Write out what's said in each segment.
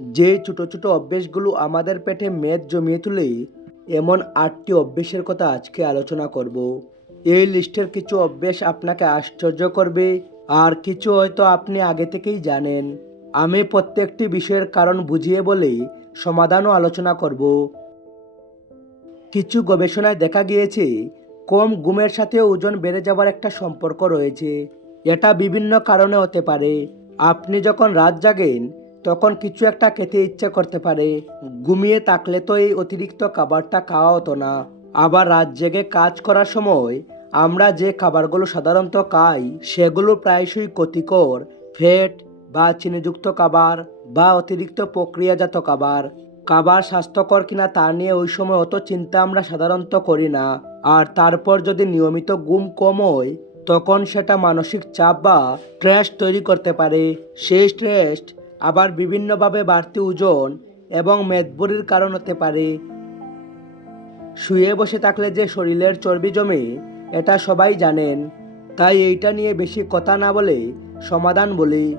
যে ছোট ছোট অভ্যেসগুলো আমাদের পেটে মেদ জমিয়ে তুলে এমন আটটি অভ্যেসের কথা আজকে আলোচনা করব। এই লিস্টের কিছু অভ্যেস আপনাকে আশ্চর্য করবে, আর কিছু হয়তো আপনি আগে থেকেই জানেন। আমি প্রত্যেকটি বিষয়ের কারণ বুঝিয়ে বলে সমাধানও আলোচনা করব। কিছু গবেষণায় দেখা গিয়েছে, কম ঘুমের সাথে ওজন বেড়ে যাওয়ার একটা সম্পর্ক রয়েছে। এটা বিভিন্ন কারণে হতে পারে। আপনি যখন রাত জাগেন তখন কিছু একটা খেতে ইচ্ছে করতে পারে। ঘুমিয়ে থাকলে তো এই অতিরিক্ত খাবারটা খাওয়া হতো না। আবার রাত জেগে কাজ করার সময় আমরা যে খাবারগুলো সাধারণত খাই, সেগুলো প্রায়শই ক্ষতিকর, ফ্যাট বা চিনিযুক্ত খাবার বা অতিরিক্ত প্রক্রিয়াজাত খাবার। খাবার স্বাস্থ্যকর কিনা তা নিয়ে ওই সময় অত চিন্তা আমরা সাধারণত করি না। আর তারপর যদি নিয়মিত ঘুম কম হয়, তখন সেটা মানসিক চাপ বা স্ট্রেস তৈরি করতে পারে। সেই স্ট্রেস আবার বিভিন্নভাবে বাড়তি ওজন এবং মেদবুরির কারণ হতে পারে। শুয়ে বসে থাকলে যে শরীরের চর্বি জমে, এটা সবাই জানেন। তাই এইটা নিয়ে বেশি কথা না বলে সমাধান বলি।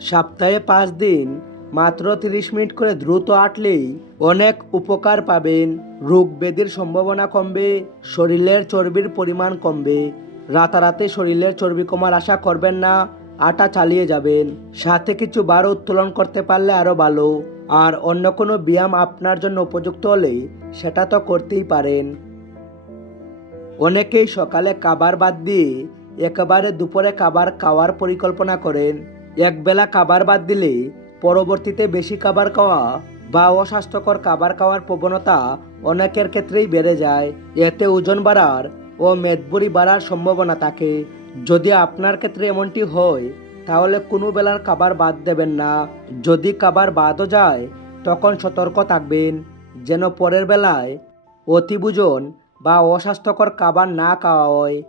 সপ্তাহে পাঁচ দিন, মাত্র তিরিশ মিনিট করে দ্রুত আটলেই অনেক উপকার পাবেন। রোগ ব্যাধির সম্ভাবনা কমবে, শরীরের চর্বির পরিমাণ কমবে। রাতারাতি শরীরের চর্বি কমার আশা করবেন না। আটা চালিয়ে যাবেন। সাথে কিছু বার উত্তোলন করতে পারলে আরও ভালো। আর অন্য কোনো ব্যায়াম আপনার জন্য উপযুক্ত হলে সেটা তো করতেই পারেন। অনেকেই সকালে খাবার বাদ দিয়ে একেবারে দুপুরে খাবার খাওয়ার পরিকল্পনা করেন। একবেলা খাবার বাদ দিলে পরবর্তীতে বেশি খাবার খাওয়া বা অস্বাস্থ্যকর খাবার খাওয়ার প্রবণতা অনেকের ক্ষেত্রেই বেড়ে যায়। এতে ওজন বাড়ার ও মেদবুরি বাড়ার সম্ভাবনা থাকে। যদি আপনার ক্ষেত্রে এমনটি হয়, তাহলে কোনো বেলার খাবার বাদ দেবেন না। যদি খাবার বাদও যায়, তখন সতর্ক থাকবেন। যেন পরের বেলায় অতিভোজন বা অস্বাস্থ্যকর খাবার না খাওয়া হয়।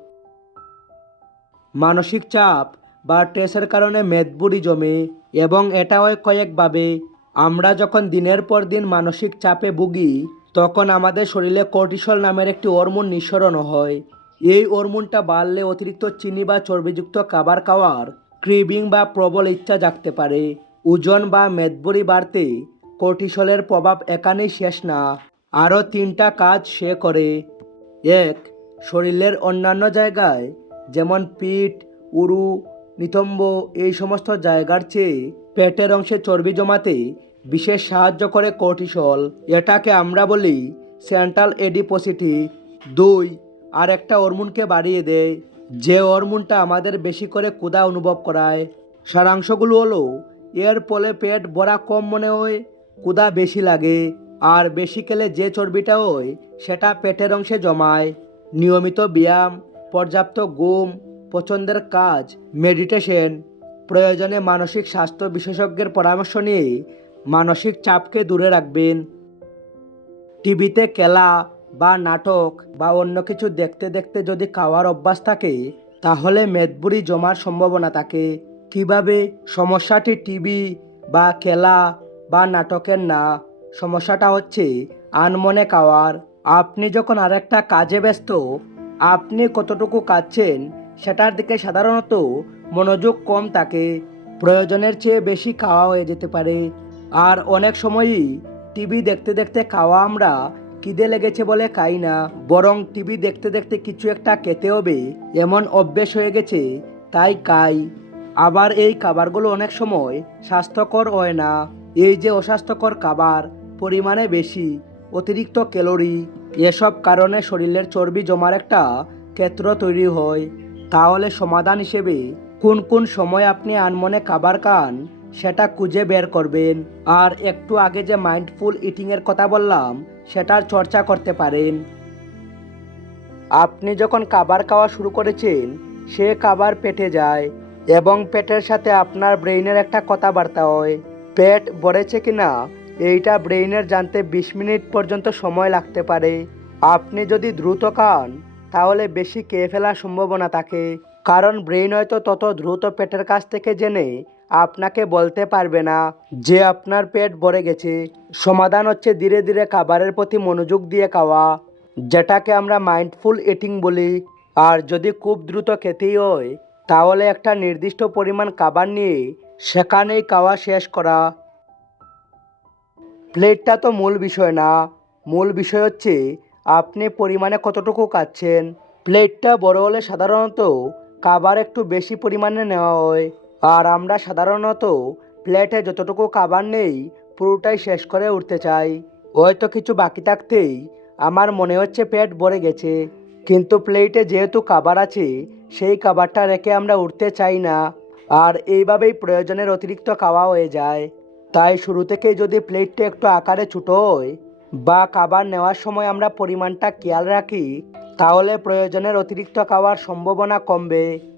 মানসিক চাপ বা স্ট্রেসের কারণে মেদবুড়ি জমে, এবং এটা হয় কয়েকভাবে। আমরা যখন দিনের পর দিন মানসিক চাপে ভুগি তখন আমাদের শরীরে কর্টিসল নামের একটি হরমোন নিঃসরণ হয়। এই হরমোনটা বাড়লে অতিরিক্ত চিনি বা চর্বিযুক্ত খাবার খাওয়ার ক্রিবিং বা প্রবল ইচ্ছা জাগতে পারে। ওজন বা মেদবরি বাড়তে কর্টিসলের প্রভাব এখানেই শেষ না, আরও তিনটা কাজ সে করে। এক, শরীরের অন্যান্য জায়গায়, যেমন পিঠ, উরু, নিতম্ব, এই সমস্ত জায়গার চেয়ে পেটের অংশে চর্বি জমাতে বিশেষ সাহায্য করে কর্টিসল। এটাকে আমরা বলি সেন্ট্রাল এডিপোসিটি। দুই আর একটা হরমোনকে বাড়িয়ে দেয়। যে হরমোনটা আমাদের বেশি করে ক্ষুধা অনুভব করায়। সারাংশগুলো হলো, এর ফলে পেট ভরা কম মনে হয়, ক্ষুধা বেশি লাগে, আর বেশি খেলে যে চর্বিটা হয়, সেটা পেটের অংশে জমায়। নিয়মিত ব্যায়াম, পর্যাপ্ত ঘুম, পছন্দের কাজ, মেডিটেশন, প্রয়োজনে মানসিক স্বাস্থ্য বিশেষজ্ঞের পরামর্শ নিয়ে মানসিক চাপকে দূরে রাখবেন। টিভিতে খেলা বা নাটক বা অন্য কিছু দেখতে দেখতে যদি খাওয়ার অভ্যাস থাকে, তাহলে মেদবুরি জমার সম্ভাবনা থাকে। কীভাবে? সমস্যাটি টিভি বা খেলা বা নাটকের না। সমস্যাটা হচ্ছে আনমনে খাওয়ার। আপনি যখন আরেকটা কাজে ব্যস্ত, আপনি কতটুকু কাঁদছেন সেটার দিকে সাধারণত মনোযোগ কম থাকে। প্রয়োজনের চেয়ে বেশি খাওয়া হয়ে যেতে পারে। আর অনেক সময়ই টিভি দেখতে দেখতে খাওয়া আমরা খিদে লেগেছে বলে খাই না। বরং টিভি দেখতে দেখতে কিছু একটা খেতে হবে, এমন অভ্যেস হয়ে গেছে, তাই খাই। আবার এই খাবারগুলো অনেক সময় স্বাস্থ্যকর হয় না। এই যে অস্বাস্থ্যকর খাবার, পরিমাণে বেশি, অতিরিক্ত ক্যালোরি, এসব কারণে শরীরের চর্বি জমার একটা ক্ষেত্র তৈরি হয়। তাহলে সমাধান হিসেবে কোন কোন সময় আপনি আনমনে খাবার খান সেটা খুঁজে বের করবেন। আর একটু আগে যে মাইন্ডফুল ইটিংয়ের কথা বললাম, সেটার চর্চা করতে পারেন। আপনি যখন খাবার খাওয়া শুরু করেছেন, সে খাবার পেটে যায় এবং পেটের সাথে আপনার ব্রেইনের একটা কথাবার্তা হয়। পেট ভরেছে কিনা, এইটা ব্রেইনের জানতে বিশ মিনিট পর্যন্ত সময় লাগতে পারে। আপনি যদি দ্রুত খান, তাহলে বেশি খেয়ে ফেলার সম্ভাবনা থাকে। কারণ ব্রেইন হয়তো তত দ্রুত পেটের কাছ থেকে জেনে আপনাকে বলতে পারবে না যে আপনার পেট ভরে গেছে। সমাধান হচ্ছে ধীরে ধীরে খাবারের প্রতি মনোযোগ দিয়ে খাওয়া, যেটাকে আমরা মাইন্ডফুল ইটিং বলি। আর যদি খুব দ্রুত খেতেই হয়, তাহলে একটা নির্দিষ্ট পরিমাণ খাবার নিয়ে সেখানেই খাওয়া শেষ করা। প্লেটটা তো মূল বিষয় না। মূল বিষয় হচ্ছে, আপনি পরিমাণে কতটুকু খাচ্ছেন? প্লেটটা বড় হলে সাধারণত খাবার একটু বেশি পরিমাণে নেওয়া হয়। আর আমরা সাধারণত প্লেটে যতটুকু খাবার নেই, পুরোটাই শেষ করে উঠতে চাই। হয়তো কিছু বাকি থাকতেই আমার মনে হচ্ছে পেট ভরে গেছে। কিন্তু প্লেটে যেহেতু খাবার আছে, সেই খাবারটা রেখে আমরা উঠতে চাই না। আর এইভাবেই প্রয়োজনের অতিরিক্ত খাওয়া হয়ে যায়। তাই শুরু থেকেই যদি প্লেটটা একটু আকারে ছোটো হয় বা খাবার নেওয়ার সময় আমরা পরিমাণটা খেয়াল রাখি, তাহলে প্রয়োজনের অতিরিক্ত খাওয়ার সম্ভাবনা কমবে।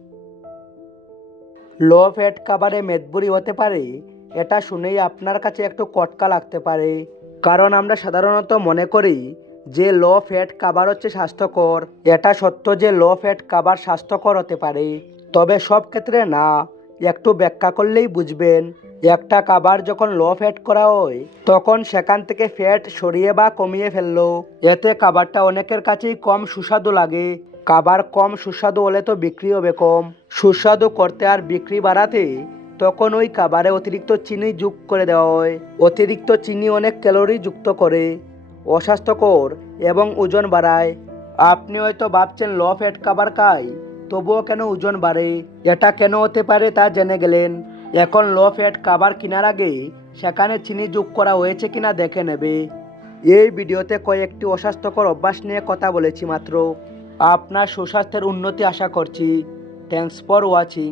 লো ফ্যাট খাবারে মেদবুরি হতে পারে, এটা শুনেই আপনার কাছে একটু কটকা লাগতে পারে। কারণ আমরা সাধারণত মনে করি যে লো ফ্যাট খাবার হচ্ছে স্বাস্থ্যকর, এটা সত্য যে লো ফ্যাট খাবার স্বাস্থ্যকর হতে পারে। তবে সব ক্ষেত্রে না, একটু ব্যাখ্যা করলেই বুঝবেন। একটা খাবার যখন লো ফ্যাট করা হয়, তখন সেখান থেকে ফ্যাট সরিয়ে বা কমিয়ে ফেলল। এতে খাবারটা অনেকের কাছেই কম সুস্বাদু লাগে। খাবার কম সুস্বাদু হলে তো বিক্রি হবে কম। সুস্বাদু করতে আর বিক্রি বাড়াতে তখন ওই খাবারে অতিরিক্ত চিনি যোগ করে দেওয়া হয়। অতিরিক্ত চিনি অনেক ক্যালোরি যুক্ত করে, অস্বাস্থ্যকর এবং ওজন বাড়ায়। আপনি হয়তো ভাবছেন লো ফ্যাট খাবার খাই তবুও কেন ওজন বাড়ে? এটা কেন হতে পারে তা জেনে গেলেন। এখন লো ফ্যাট খাবার কেনার আগে সেখানে চিনি যোগ করা হয়েছে কিনা দেখে নেবে। এই ভিডিওতে কয়েকটি অস্বাস্থ্যকর অভ্যাস নিয়ে কথা বলেছি মাত্র। আপনার সুস্বাস্থ্যের উন্নতি আশা করছি। Thanks for watching